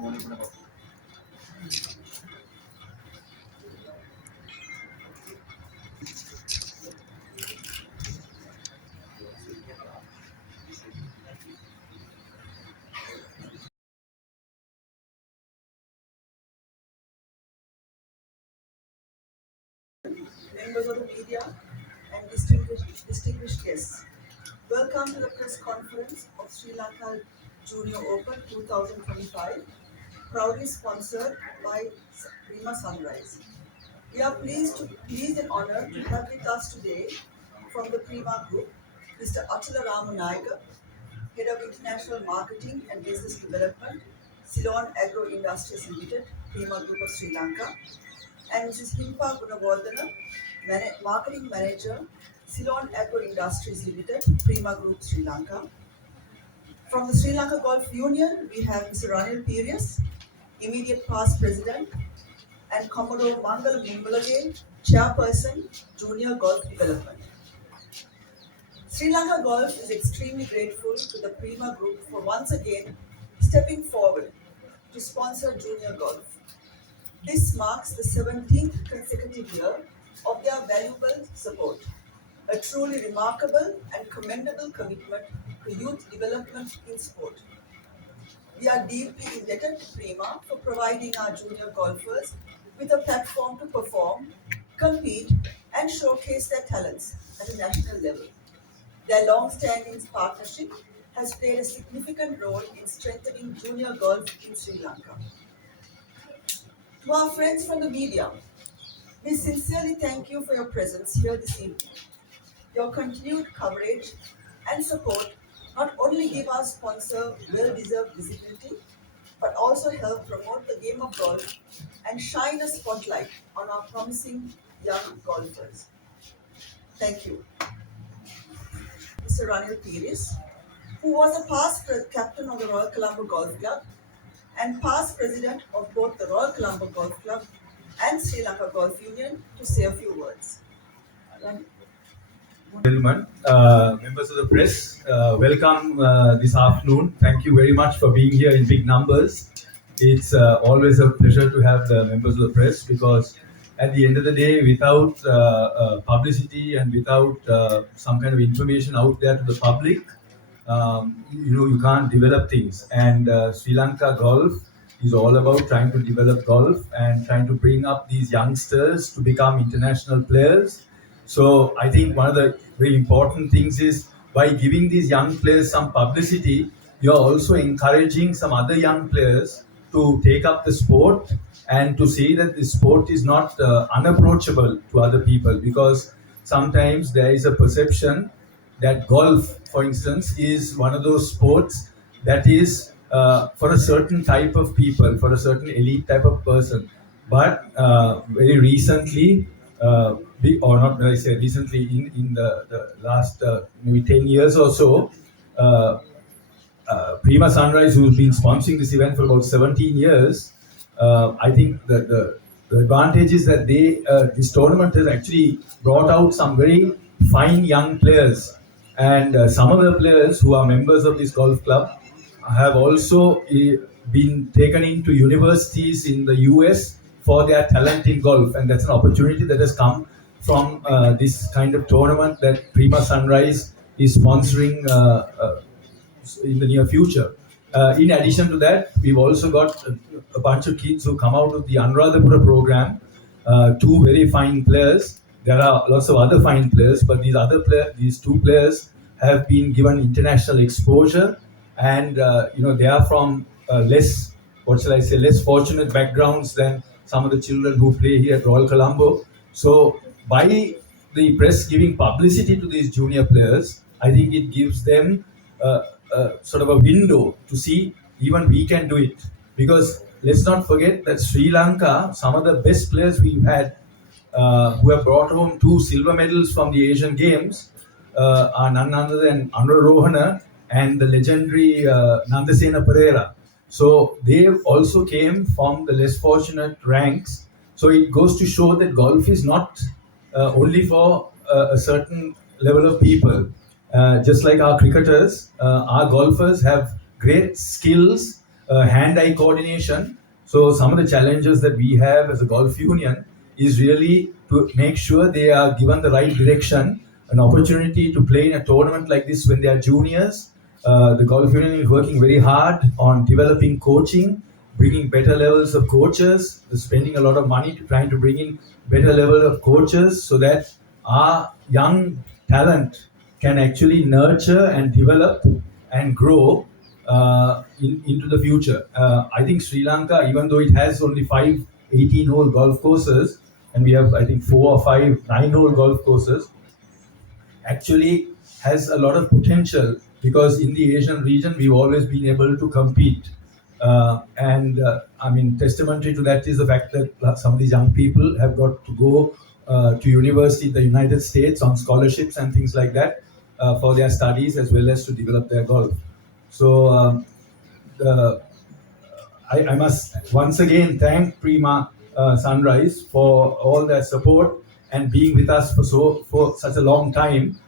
Members of the media, and distinguished guests. Welcome to the press conference of Sri Lanka Junior Open 2025, proudly sponsored by Prima Sunrise. We are pleased and honored to have with us today from the Prima Group, Mr. Achila Ramanayaka, Head of International Marketing and Business Development, Ceylon Agro Industries Limited, Prima Group of Sri Lanka, and Mrs. Himpa Gunawardana, Marketing Manager, Ceylon Agro Industries Limited, Prima Group Sri Lanka. From the Sri Lanka Golf Union, we have Mr. Ranil Pirius, immediate past president, and Commodore Mangal Mimbalage, chairperson, Junior Golf Development. Sri Lanka Golf is extremely grateful to the Prima Group for once again stepping forward to sponsor junior golf. This marks the 17th consecutive year of their valuable support, a truly remarkable and commendable commitment to youth development in sport. We are deeply indebted to Prima for providing our junior golfers with a platform to perform, compete, and showcase their talents at a national level. Their long-standing partnership has played a significant role in strengthening junior golf in Sri Lanka. To our friends from the media, we sincerely thank you for your presence here this evening. Your continued coverage and support not only give our sponsor well-deserved visibility, but also help promote the game of golf and shine a spotlight on our promising young golfers. Thank you. Mr. Ranil Pirius, who was a past captain of the Royal Colombo Golf Club and past president of both the Royal Colombo Golf Club and Sri Lanka Golf Union, to say a few words. Gentlemen, members of the press, welcome this afternoon. Thank you very much for being here in big numbers. It's always a pleasure to have the members of the press, because at the end of the day, without publicity and without some kind of information out there to the public, you can't develop things. And Sri Lanka Golf is all about trying to develop golf and trying to bring up these youngsters to become international players. So I think one of the very important things is, by giving these young players some publicity, you're also encouraging some other young players to take up the sport and to see that the sport is not unapproachable to other people, because sometimes there is a perception that golf, for instance, is one of those sports that is for a certain type of people, for a certain elite type of person. But very recently, or not when I say recently, in the last maybe 10 years or so, Prima Sunrise, who's been sponsoring this event for about 17 years, I think that the advantage is that this tournament has actually brought out some very fine young players. And some of the players who are members of this golf club have also been taken into universities in the US for their talent in golf. And that's an opportunity that has come from this kind of tournament that Prima Sunrise is sponsoring in the near future. In addition to that, we've also got a bunch of kids who come out of the Anuradhapura program, two very fine players. There are lots of other fine players, but these two players have been given international exposure, and they are from less fortunate backgrounds than some of the children who play here at Royal Colombo. So by the press giving publicity to these junior players, I think it gives them sort of a window to see even we can do it. Because let's not forget that Sri Lanka, some of the best players we've had who have brought home 2 silver medals from the Asian Games are none other than Anurohana and the legendary Nandasena Pereira. So they also came from the less fortunate ranks. So it goes to show that golf is not only for a certain level of people. Just like our cricketers, our golfers have great skills hand-eye coordination. So some of the challenges that we have as a golf union is really to make sure they are given the right direction, an opportunity to play in a tournament like this when they are juniors. The golf union is working very hard on developing coaching, bringing better levels of coaches, spending a lot of money to trying to bring in better level of coaches so that our young talent can actually nurture and develop and grow into the future. I think Sri Lanka, even though it has only 5 18-hole golf courses, and we have, I think, 4 or 5 9-hole golf courses, actually has a lot of potential because in the Asian region, we've always been able to compete. I mean, testamentary to that is the fact that some of these young people have got to go to university in the United States on scholarships and things like that for their studies as well as to develop their golf. So the I must once again thank Prima Sunrise for all their support and being with us for such a long time